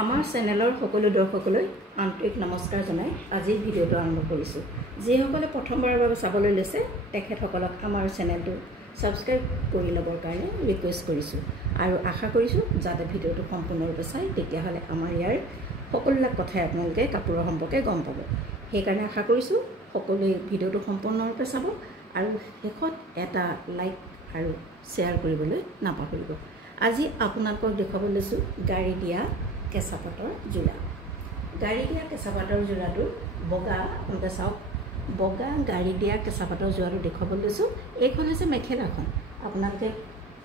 আমাৰ চেনেলৰ সকলো দৰ্শকলৈ আন্তৰিক নমস্কাৰ জনাই আজিৰ ভিডিঅ'টো আৰম্ভ কৰিছোঁ। যিসকলে প্ৰথমবাৰৰ বাবে চাবলৈ লৈছে তেখেতসকলক আমাৰ চেনেলটো ছাবস্ক্ৰাইব কৰি ল'বৰ কাৰণে ৰিকুৱেষ্ট কৰিছোঁ আৰু আশা কৰিছোঁ যাতে ভিডিঅ'টো সম্পূৰ্ণৰূপে চাই তেতিয়াহ'লে আমাৰ ইয়াৰ সকলোবিলাক কথাই আপোনালোকে কাপোৰৰ সম্পৰ্কে গম পাব। সেইকাৰণে আশা কৰিছোঁ সকলোৱে ভিডিঅ'টো সম্পূৰ্ণৰূপে চাব আৰু শেষত এটা লাইক আৰু শ্বেয়াৰ কৰিবলৈ নাপাহৰিব। আজি আপোনালোকক দেখুৱাব লৈছোঁ গাড়ী দিয়া কেঁচা পাটৰ যোৰা। গাড়ী দিয়া কেঁচা পাটৰ যোৰাটো বগা, আপোনালোকে চাওক বগা গাড়ী দিয়া কেঁচা পাটৰ যোৰাটো দেখুৱাব লৈছোঁ। এইখন হৈছে মেখেলাখন। আপোনালোকে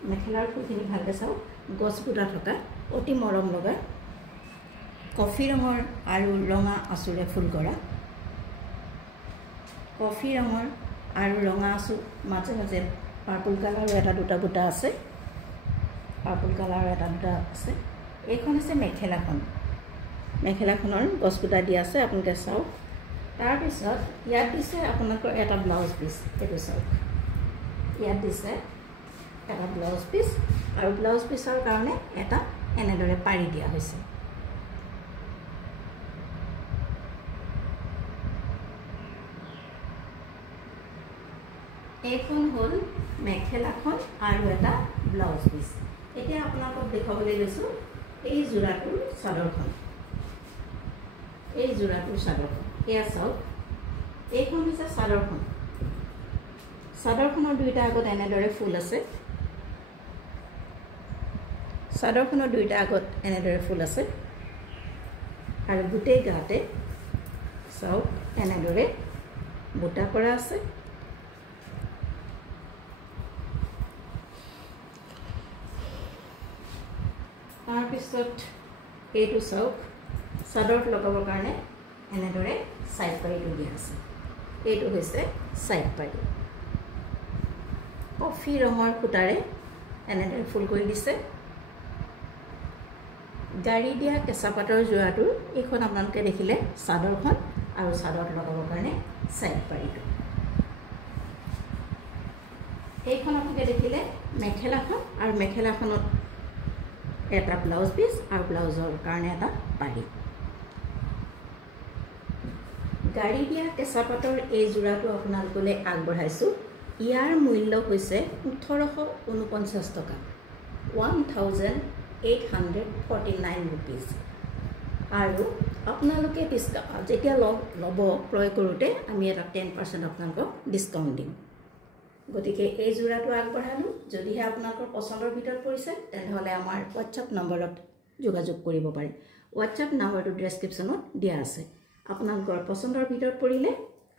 মেখেলাৰ ফুলখিনি ভালকৈ চাওক, গছ বুটা থকা অতি মৰম লগা কফি ৰঙৰ আৰু ৰঙা আঁচুৰে ফুল কৰা। কফি ৰঙৰ আৰু ৰঙা আঁচু মাজে মাজে পাৰ্পল কালাৰৰ এটা দুটা বুটা আছে, পাৰ্পল কালাৰৰ এটা দুটা আছে। এইখন হৈছে মেখেলাখন। মেখেলাখনৰ গছ বুটা দিয়া আছে, আপোনালোকে চাওক। তাৰপিছত ইয়াত দিছে আপোনালোকৰ এটা ব্লাউজ পিচ, এইটো চাওক। ইয়াত দিছে এটা ব্লাউজ পিচ আৰু ব্লাউজ পিচৰ কাৰণে এটা এনেদৰে পাৰি দিয়া হৈছে। এইখন হ'ল মেখেলাখন আৰু এটা ব্লাউজ পিচ। এতিয়া আপোনালোকক দেখুৱাবলৈ লৈছোঁ এই যোৰাটোৰ চাদৰখন। এই যোৰাটোৰ চাদৰখন এয়া চাওক। এইখন হৈছে চাদৰখন। চাদৰখনৰ দুইটা আগত এনেদৰে ফুল আছে। চাদৰখনৰ দুইটা আগত এনেদৰে ফুল আছে আৰু গোটেই গাতে চাওক এনেদৰে বুটা কৰা আছে। তাৰপিছত এইটো চাওক, চাদৰত লগাবৰ কাৰণে এনেদৰে ছাইড পাৰিটো দিয়া আছে। এইটো হৈছে ছাইড পাৰি। কফি ৰঙৰ সূতাৰে এনেদৰে ফুল কৰি দিছে। গাড়ী দিয়া কেঁচা পাটৰ যোৰাটোৰ এইখন আপোনালোকে দেখিলে চাদৰখন আৰু চাদৰত লগাবৰ কাৰণে ছাইড পাৰিটো। এইখন আপোনালোকে দেখিলে মেখেলাখন আৰু মেখেলাখনত এটা ব্লাউজ পিচ আৰু ব্লাউজৰ কাৰণে এটা পাৰি। গাড়ী দিয়া কেঁচা পাটৰ এই যোৰাটো আপোনালোকলৈ আগবঢ়াইছোঁ। ইয়াৰ মূল্য হৈছে 1849 টকা, 1849 ৰুপিজ। আৰু আপোনালোকে যেতিয়া ল'ব ক্ৰয় কৰোঁতে আমি এটা 10% আপোনালোকক ডিছকাউণ্ট দিম। গতিকে এই যোৰাটো আগবঢ়ালোঁ। যদিহে আপোনালোকৰ পচন্দৰ ভিতৰত পৰিছে তেনেহ'লে আমাৰ হোৱাটছআপ নম্বৰত যোগাযোগ কৰিব পাৰে। হোৱাটছআপ নম্বৰটো ডেছক্ৰিপশ্যনত দিয়া আছে। আপোনালোকৰ পচন্দৰ ভিতৰত পৰিলে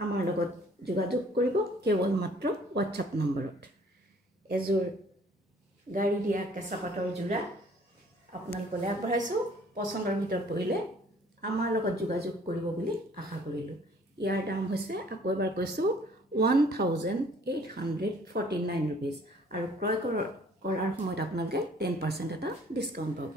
আমাৰ লগত যোগাযোগ কৰিব কেৱল মাত্ৰ হোৱাটছআপ নম্বৰত। এযোৰ গাড়ী দিয়া কেঁচা পাটৰ যোৰা আপোনালোকলৈ আগবঢ়াইছোঁ। পচন্দৰ ভিতৰত পৰিলে আমাৰ লগত যোগাযোগ কৰিব বুলি আশা কৰিলোঁ। ইয়াৰ দাম হৈছে, আকৌ এবাৰ কৈছোঁ, 1849 ৰুপিজ আৰু ক্ৰয় কৰাৰ সময়ত আপোনালোকে 10% এটা ডিছকাউণ্ট পাব।